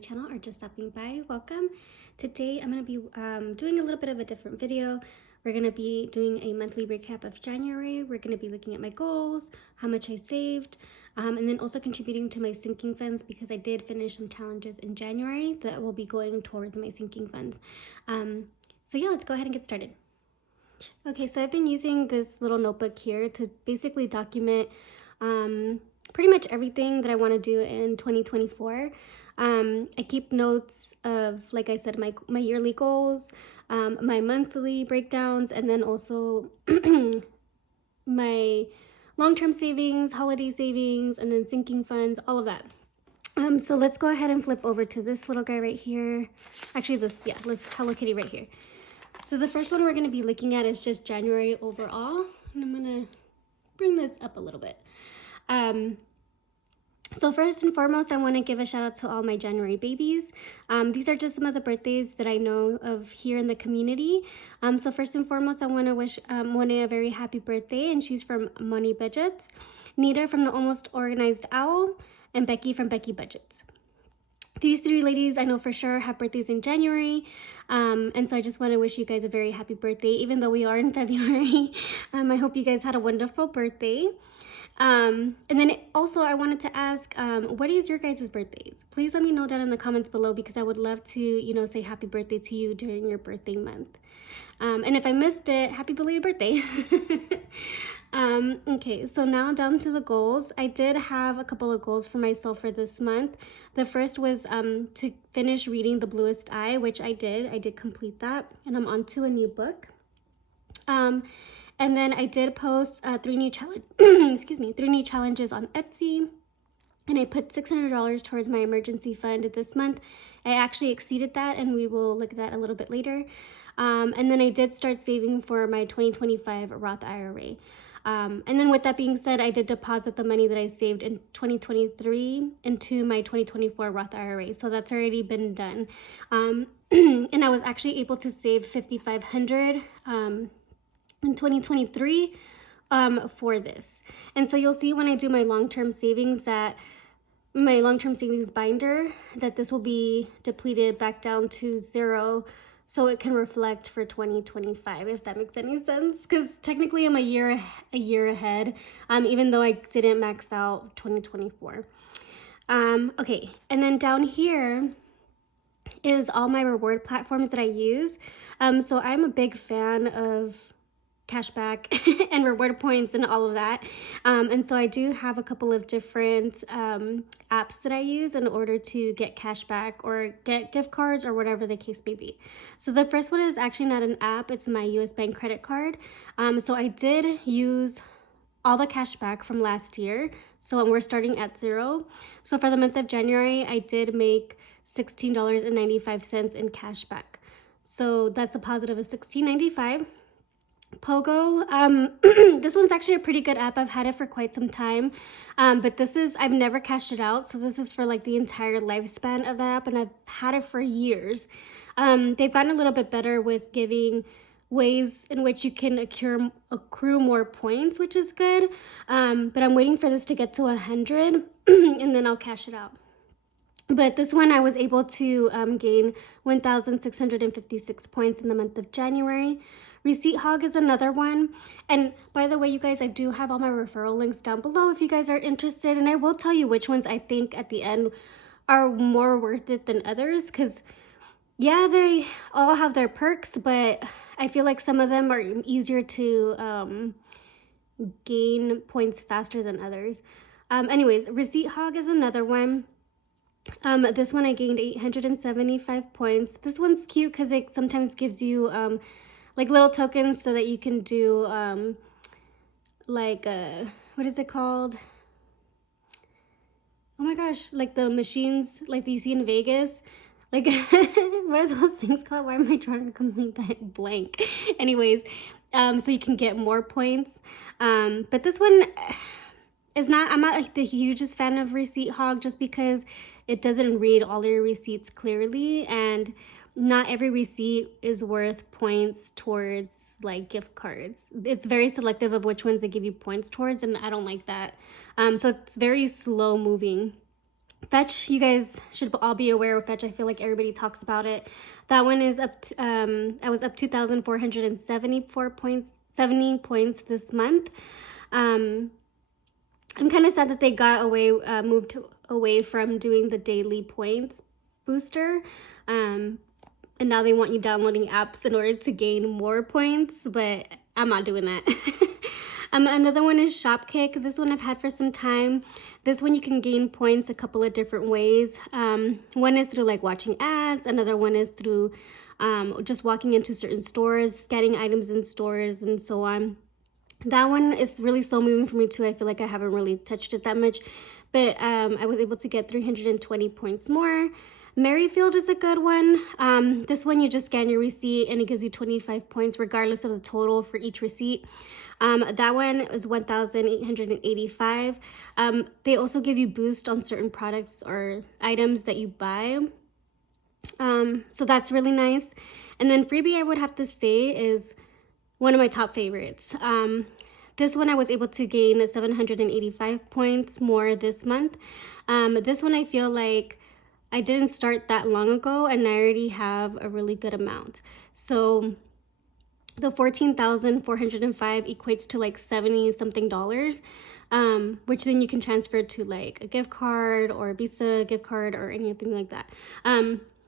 channel or just stopping by, welcome. Today I'm going to be doing a little bit of a different video. We're going to be doing a monthly recap of January. We're going to be looking at my goals, how much I saved, and then also contributing to my sinking funds because I did finish some challenges in January that will be going towards my sinking funds. So yeah, let's go ahead and get started. Okay, so I've been using this little notebook here to basically document pretty much everything that I want to do in 2024. I keep notes of, like I said, my yearly goals, my monthly breakdowns, and then also my long-term savings, holiday savings, and then sinking funds, all of that. So let's go ahead and flip over to this little guy right here. Actually, let's Hello Kitty right here. So the first one we're going to be looking at is just January overall. And I'm going to bring this up a little bit. So first and foremost, I want to give a shout out to all my January babies. These are just some of the birthdays that I know of here in the community. So first and foremost, I want to wish Monet a very happy birthday, and she's from Money Budgets, Nita from the Almost Organized Owl, and Becky from Becky Budgets. These three ladies I know for sure have birthdays in January, and so I just want to wish you guys a very happy birthday, even though we are in February. I hope you guys had a wonderful birthday. And then also I wanted to ask, what is your guys' birthdays? Please let me know down in the comments below because I would love to, say happy birthday to you during your birthday month. And if I missed it, happy belated birthday. Okay, so now down to the goals. I did have a couple of goals for myself for this month. The first was to finish reading The Bluest Eye, which I did. I did complete that, and I'm on to a new book. And then I did post 3 new challenges on Etsy, and I put $600 towards my emergency fund this month. I actually exceeded that, and we will look at that a little bit later. And then I did start saving for my 2025 Roth IRA. And then with that being said, I did deposit the money that I saved in 2023 into my 2024 Roth IRA. So that's already been done. And I was actually able to save $5,500 in 2023 for this. And so you'll see when I do my long-term savings that my long-term savings binder, that this will be depleted back down to 0, so it can reflect for 2025, if that makes any sense, because technically I'm a year ahead, even though I didn't max out 2024. Okay, and then down here is all my reward platforms that I use. So I'm a big fan of cashback and reward points and all of that, and so I do have a couple of different apps that I use in order to get cashback or get gift cards or whatever the case may be. So the first one is actually not an app, it's my US Bank credit card. So I did use all the cashback from last year, so we're starting at 0. So for the month of January, I did make $16.95 in cashback, so that's a positive of $16.95. Pogo, this one's actually a pretty good app. I've had it for quite some time, but I've never cashed it out, so this is for like the entire lifespan of that app, and I've had it for years. They've gotten a little bit better with giving ways in which you can accrue more points, which is good, but I'm waiting for this to get to 100 and then I'll cash it out. But this one I was able to gain 1,656 points in the month of January. Receipt Hog is another one. And by the way, you guys, I do have all my referral links down below if you guys are interested. And I will tell you which ones I think at the end are more worth it than others. Because, yeah, they all have their perks, but I feel like some of them are easier to gain points faster than others. Anyways, Receipt Hog is another one. This one I gained 875 points. This one's cute because it sometimes gives you like little tokens so that you can do what is it called? Oh my gosh, like the machines like that you see in Vegas. Like, what are those things called? Why am I drawing a complete blank? Anyways, so you can get more points. But this one I'm not like the hugest fan of Receipt Hog just because it doesn't read all your receipts clearly, and not every receipt is worth points towards like gift cards. It's very selective of which ones they give you points towards, and I don't like that. So it's very slow moving. Fetch, you guys should all be aware of Fetch. I feel like everybody talks about it. That one is up to, I was up 2,474 points, 70 points this month. I'm kind of sad that they got away, moved away from doing the daily points booster. And now they want you downloading apps in order to gain more points, but I'm not doing that. Another one is Shopkick. This one I've had for some time. This one you can gain points a couple of different ways. One is through like watching ads. Another one is through just walking into certain stores, scanning items in stores, and so on. That one is really slow moving for me too. I feel like I haven't really touched it that much, but I was able to get 320 points more. Merrifield is a good one. This one you just scan your receipt and it gives you 25 points regardless of the total for each receipt. That one is 1,885. They also give you boost on certain products or items that you buy. So that's really nice. And then freebie I would have to say is one of my top favorites. This one I was able to gain 785 points more this month. This one I feel like I didn't start that long ago and I already have a really good amount. So the 14,405 equates to like 70 something dollars, which then you can transfer to like a gift card or a Visa gift card or anything like that.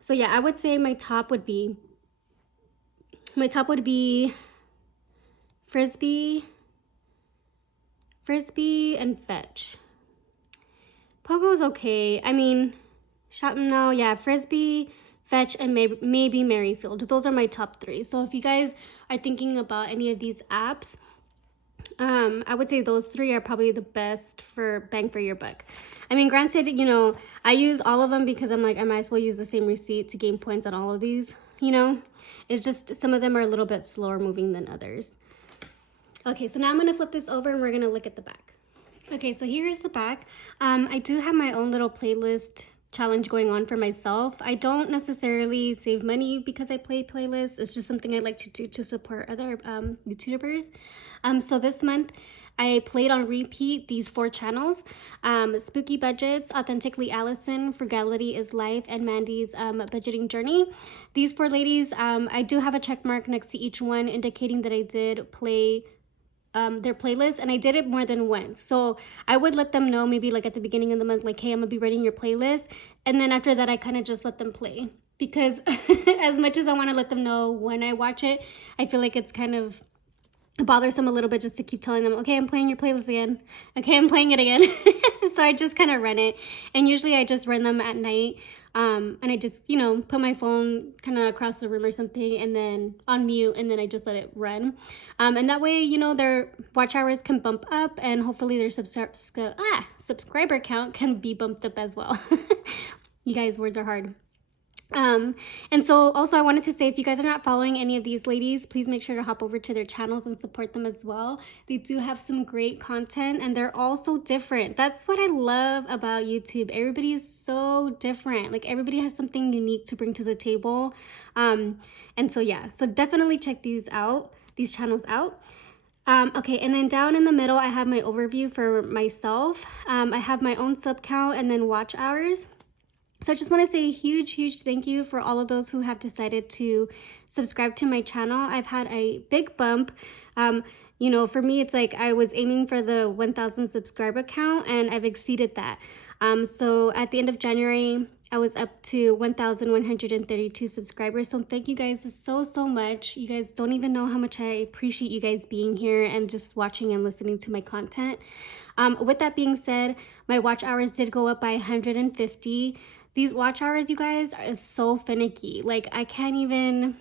So yeah, I would say my top would be Frisbee and Fetch. Pogo's okay. I mean, Frisbee, Fetch, and maybe Merrifield. Those are my top three. So if you guys are thinking about any of these apps, I would say those three are probably the best for bang for your buck. I mean, granted, you know, I use all of them because I'm like, I might as well use the same receipt to gain points on all of these, you know? It's just some of them are a little bit slower moving than others. Okay, so now I'm gonna flip this over and we're gonna look at the back. Okay, so here is the back. I do have my own little playlist challenge going on for myself. I don't necessarily save money because I play playlists. It's just something I like to do to support other YouTubers. So this month I played on repeat these 4 channels: Spooky Budgets, Authentically Allison, Frugality is Life, and Mandy's Budgeting Journey. These 4 ladies, I do have a check mark next to each one indicating that I did play their playlist, and I did it more than once. So I would let them know maybe like at the beginning of the month, like, hey, I'm gonna be writing your playlist, and then after that I kind of just let them play, because as much as I want to let them know when I watch it, I feel like it's kind of bothersome a little bit just to keep telling them, okay, I'm playing your playlist again, okay, I'm playing it again. So I just kind of run it, and usually I just run them at night. And I just, you know, put my phone kind of across the room or something and then on mute, and then I just let it run. And that way, you know, their watch hours can bump up, and hopefully their subscriber count can be bumped up as well. You guys, words are hard. And so also I wanted to say, if you guys are not following any of these ladies, please make sure to hop over to their channels and support them as well. They do have some great content, and they're all so different. That's what I love about YouTube. Everybody is so different. Like, everybody has something unique to bring to the table. And so yeah, so definitely check these channels out. Okay, and then down in the middle I have my overview for myself. I have my own sub count and then watch hours. So I just want to say a huge thank you for all of those who have decided to subscribe to my channel. I've had a big bump. You know, for me, it's like I was aiming for the 1,000 subscriber count, and I've exceeded that. So at the end of January, I was up to 1,132 subscribers. So thank you guys so much. You guys don't even know how much I appreciate you guys being here and just watching and listening to my content. With that being said, my watch hours did go up by 150. These watch hours, you guys, are so finicky. Like, I can't even,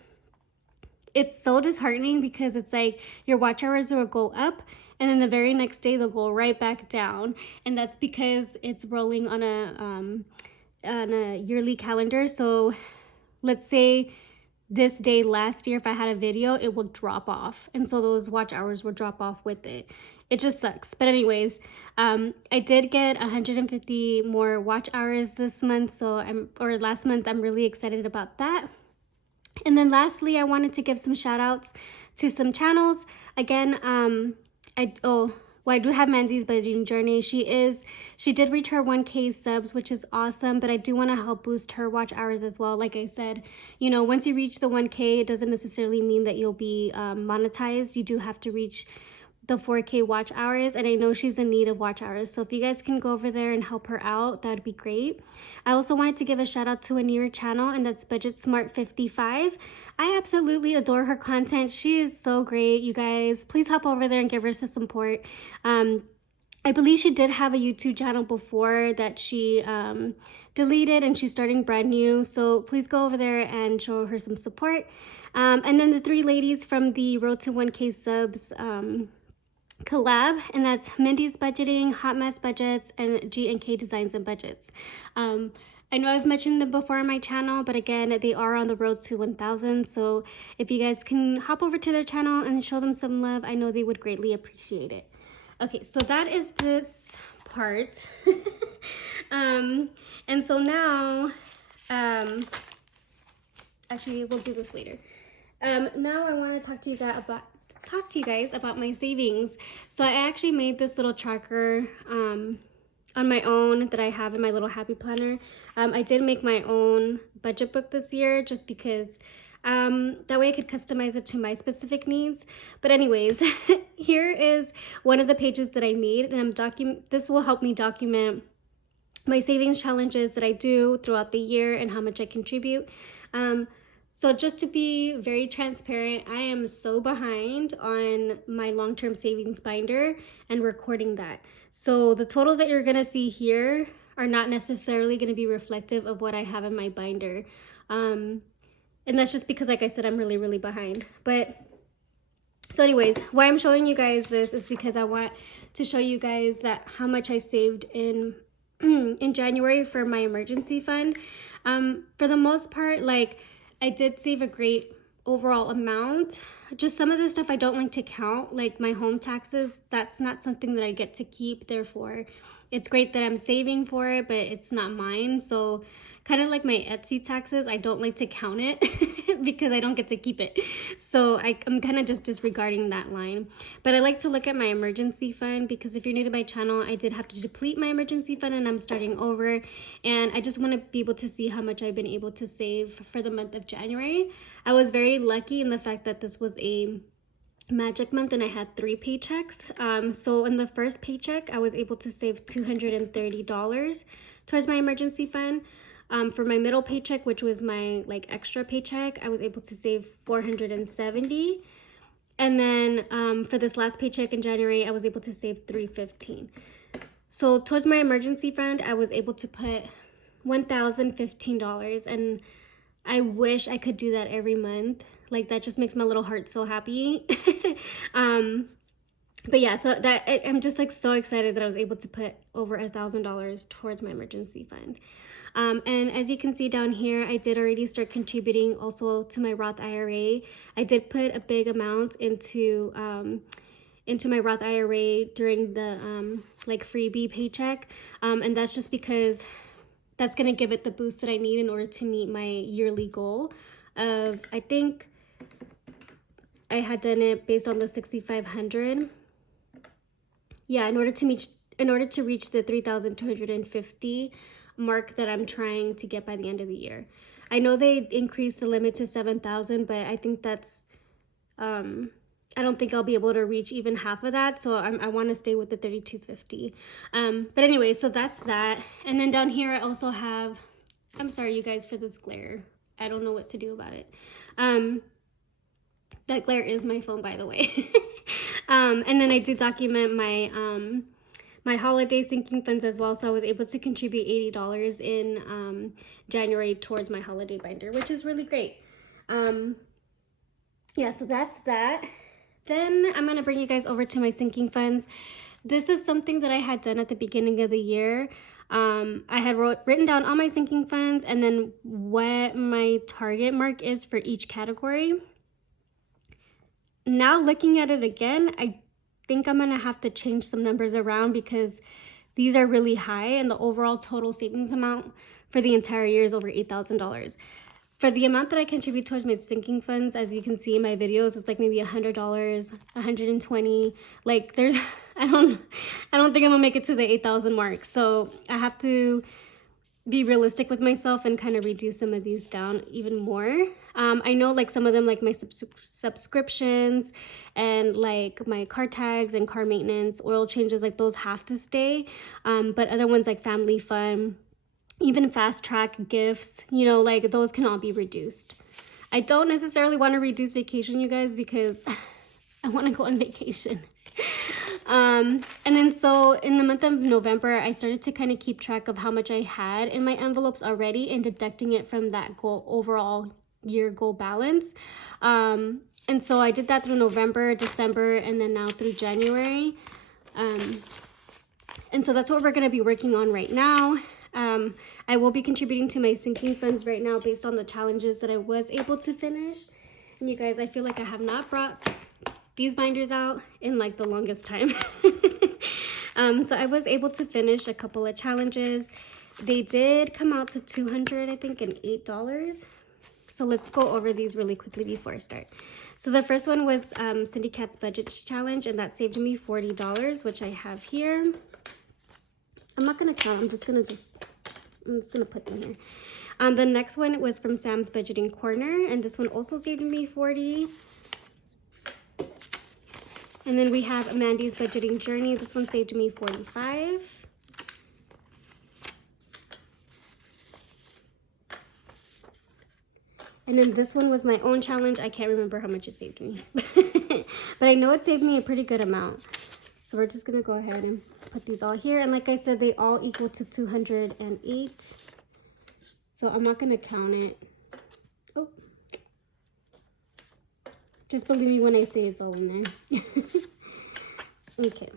it's so disheartening because it's like your watch hours will go up and then the very next day they'll go right back down. And that's because it's rolling on a yearly calendar. So let's say this day last year, if I had a video, it will drop off. And so those watch hours will drop off with it. It just sucks. But anyways, I did get 150 more watch hours this month. Or last month, I'm really excited about that. And then lastly, I wanted to give some shout outs to some channels. Again, well, I do have Mandy's budgeting journey. She did reach her 1K subs, which is awesome, but I do want to help boost her watch hours as well. Like I said, you know, once you reach the 1K, it doesn't necessarily mean that you'll be monetized. You do have to reach the 4K watch hours, and I know she's in need of watch hours. So if you guys can go over there and help her out, that'd be great. I also wanted to give a shout out to a newer channel, and that's Budget Smart 55. I absolutely adore her content. She is so great, you guys. Please hop over there and give her some support. I believe she did have a YouTube channel before that she deleted, and she's starting brand new. So please go over there and show her some support. And then the three ladies from the Road to 1K subs collab, and that's Mindy's Budgeting, Hot Mess Budgets, and G&K Designs and Budgets. I know I've mentioned them before on my channel, but again, they are on the road to 1,000. So if you guys can hop over to their channel and show them some love, I know they would greatly appreciate it. Okay, so that is this part. And so now, actually, we'll do this later. Now I want to talk to you guys about my savings. So I actually made this little tracker on my own that I have in my little happy planner. I did make my own budget book this year just because that way I could customize it to my specific needs. But anyways, here is one of the pages that I made, and this will help me document my savings challenges that I do throughout the year and how much I contribute. So just to be very transparent, I am so behind on my long-term savings binder and recording that. So the totals that you're gonna see here are not necessarily gonna be reflective of what I have in my binder. And that's just because, like I said, I'm really, really behind. But so anyways, why I'm showing you guys this is because I want to show you guys that how much I saved in in January for my emergency fund. For the most part, like, I did save a great overall amount. Just some of the stuff I don't like to count, like my home taxes, that's not something that I get to keep. Therefore, it's great that I'm saving for it, but it's not mine. So kind of like my Etsy taxes, I don't like to count it because I don't get to keep it. So I'm kind of just disregarding that line. But I like to look at my emergency fund because if you're new to my channel, I did have to deplete my emergency fund and I'm starting over. And I just want to be able to see how much I've been able to save for the month of January. I was very lucky in the fact that this was a magic month and I had 3 paychecks. So in the first paycheck, I was able to save $230 towards my emergency fund. For my middle paycheck, which was my like extra paycheck, I was able to save $470. And then for this last paycheck in January, I was able to save $315. So towards my emergency fund, I was able to put $1,015, and I wish I could do that every month. Like, that just makes my little heart so happy. But yeah, so that I'm just like so excited that I was able to put over $1,000 towards my emergency fund. And as you can see down here, I did already start contributing also to my Roth IRA. I did put a big amount into my Roth IRA during the like freebie paycheck, and that's just because that's gonna give it the boost that I need in order to meet my yearly goal of, I think I had done it based on the 6,500. Yeah, in order to reach the 3,250 mark that I'm trying to get by the end of the year. I know they increased the limit to 7,000, but I think that's I don't think I'll be able to reach even half of that, so I want to stay with the 3,250. But anyway, so that's that. And then down here I also have, I'm sorry you guys for this glare, I don't know what to do about it. That glare is my phone, by the way. And then I do document my my holiday sinking funds as well, so I was able to contribute $80 in January towards my holiday binder, which is really great. Yeah, so that's that. Then I'm gonna bring you guys over to my sinking funds. This is something that I had done at the beginning of the year. I had written down all my sinking funds and then what my target mark is for each category. Now looking at it again, I think I'm gonna have to change some numbers around because these are really high and the overall total savings amount for the entire year is over $8,000. for the amount that I contribute towards my sinking funds, as you can see in my videos, it's like maybe $100, $120. Like there's, I don't think I'm gonna make it to the 8,000 mark. So I have to be realistic with myself and kind of reduce some of these down even more. I know like some of them, like my subscriptions and like my car tags and car maintenance, oil changes, like those have to stay. But other ones like family fun, even fast track gifts, you know, like those can all be reduced. I don't necessarily want to reduce vacation, you guys, because I want to go on vacation. And then so in the month of November, I started to kind of keep track of how much I had in my envelopes already and deducting it from that goal, overall year goal balance. And so I did that through November, December, and then now through January. And so that's what we're going to be working on right now. I will be contributing to my sinking funds right now based on the challenges that I was able to finish. And you guys, I feel like I have not brought these binders out in like the longest time. So I was able to finish a couple of challenges. They did come out to $200, I think, and $8. So let's go over these really quickly before I start. So the first one was Cindy Cat's Budget Challenge, and that saved me $40, which I have here. I'm not gonna count, I'm just gonna put them here. The next one was from Sam's Budgeting Corner, and this one also saved me $40. And then we have Mandy's Budgeting Journey. This one saved me $45. And then this one was my own challenge. I can't remember how much it saved me. But I know it saved me a pretty good amount. So we're just gonna go ahead and put these all here. And like I said, they all equal to 208. So I'm not gonna count it. Oh. Just believe me when I say it's all in there. Okay.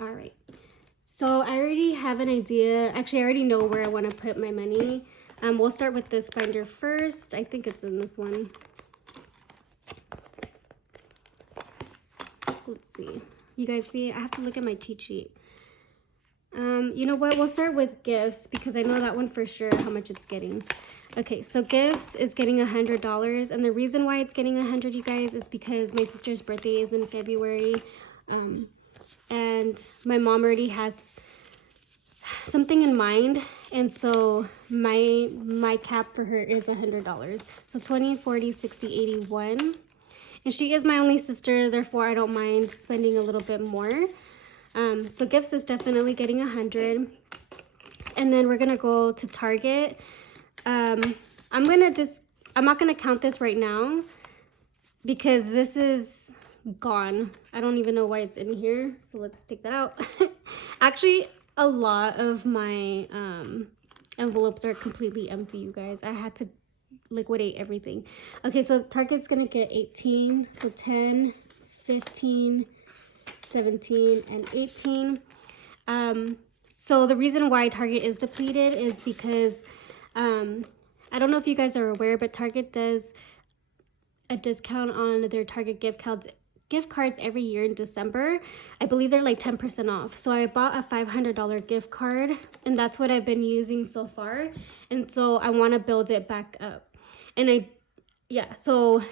All right. So I already have an idea. Actually, I already know where I want to put my money. We'll start with this binder first. I think it's in this one. Let's see. You guys see? I have to look at my cheat sheet. You know what? We'll start with gifts because I know that one for sure how much it's getting. Okay, so gifts is getting $100, and the reason why it's getting $100, you guys, is because my sister's birthday is in February, and my mom already has something in mind, and so my cap for her is $100. So 20, 40, 60, 81, and she is my only sister, therefore I don't mind spending a little bit more. So gifts is definitely getting 100. And then we're gonna go to Target. I'm not gonna count this right now because this is gone. I don't even know why it's in here, so let's take that out. Actually, a lot of my envelopes are completely empty, you guys. I had to liquidate everything. Okay, so Target's gonna get 18, so 10, 15, 17, and 18. So the reason why Target is depleted is because I don't know if you guys are aware, but Target does a discount on their Target gift cards every year in December. I believe they're like 10% off. So I bought a $500 gift card, and that's what I've been using so far. And so I want to build it back up. And so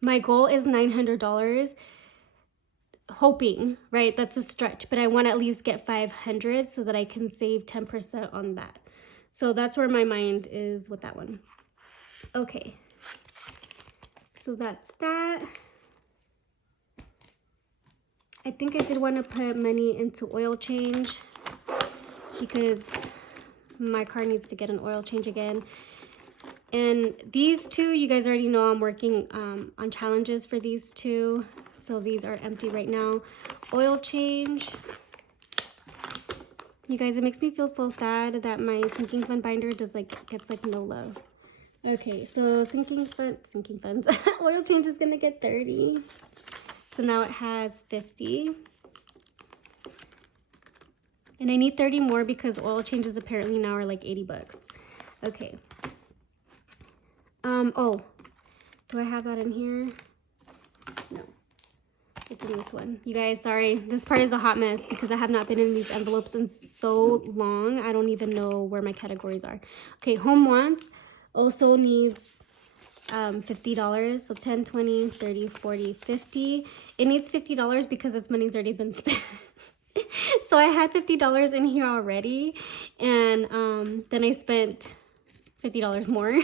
my goal is $900. Hoping, right? That's a stretch, but I want to at least get 500 so that I can save 10% on that. So that's where my mind is with that one. Okay. So that's that. I think I did want to put money into oil change because my car needs to get an oil change again. And these two, you guys already know I'm working on challenges for these two. So these are empty right now. Oil change. You guys, it makes me feel so sad that my sinking fund binder gets no love. Okay, so sinking funds. Oil change is gonna get 30. So now it has 50. And I need 30 more because oil changes apparently now are like 80 bucks. Okay. Oh, do I have that in here? No. in this one. You guys, sorry, this part is a hot mess because I have not been in these envelopes in so long. I don't even know where my categories are. Okay, home wants also needs $50. So 10, 20, 30, 40, 50. It needs $50 because its money's already been spent. So I had $50 in here already, and then I spent $50 more.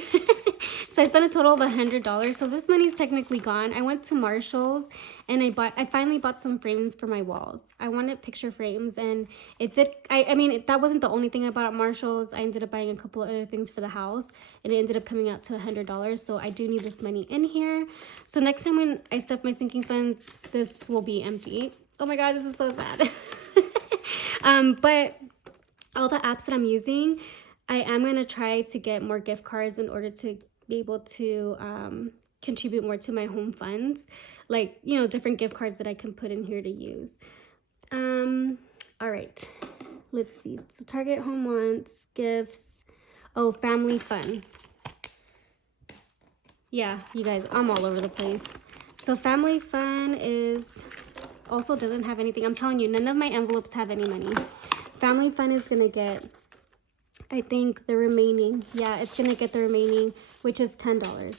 So I spent a total of $100. So this money's technically gone. I went to Marshall's and I finally bought some frames for my walls. I wanted picture frames, and it did. I mean, that wasn't the only thing I bought at Marshall's. I ended up buying a couple of other things for the house, and it ended up coming out to $100. So I do need this money in here. So next time when I stuff my sinking funds, this will be empty. Oh my God, this is so sad. But all the apps that I'm using, I am going to try to get more gift cards in order to be able to contribute more to my home funds. Like, you know, different gift cards that I can put in here to use. All right. Let's see. So Target home wants, gifts. Oh, family fun. Yeah, you guys, I'm all over the place. So family fun is also doesn't have anything. I'm telling you, none of my envelopes have any money. Family fun is going to get, I think, the remaining. Yeah, it's going to get the remaining, which is $10.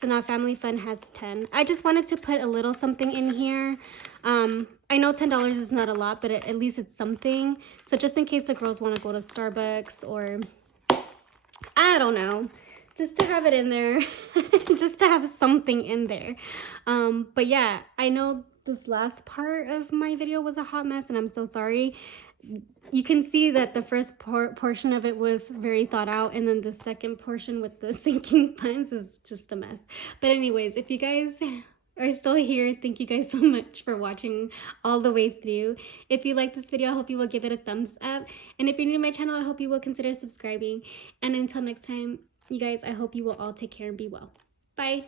So now family fun has 10. I just wanted to put a little something in here. I know $10 is not a lot, but at least it's something. So just in case the girls want to go to Starbucks, or I don't know, just to have it in there, just to have something in there. But yeah, I know this last part of my video was a hot mess, and I'm so sorry. You can see that the first portion of it was very thought out, and then the second portion with the sinking funds is just a mess. But anyways, if you guys are still here, thank you guys so much for watching all the way through. If you like this video, I hope you will give it a thumbs up. And if you're new to my channel, I hope you will consider subscribing. And until next time, you guys, I hope you will all take care and be well. Bye.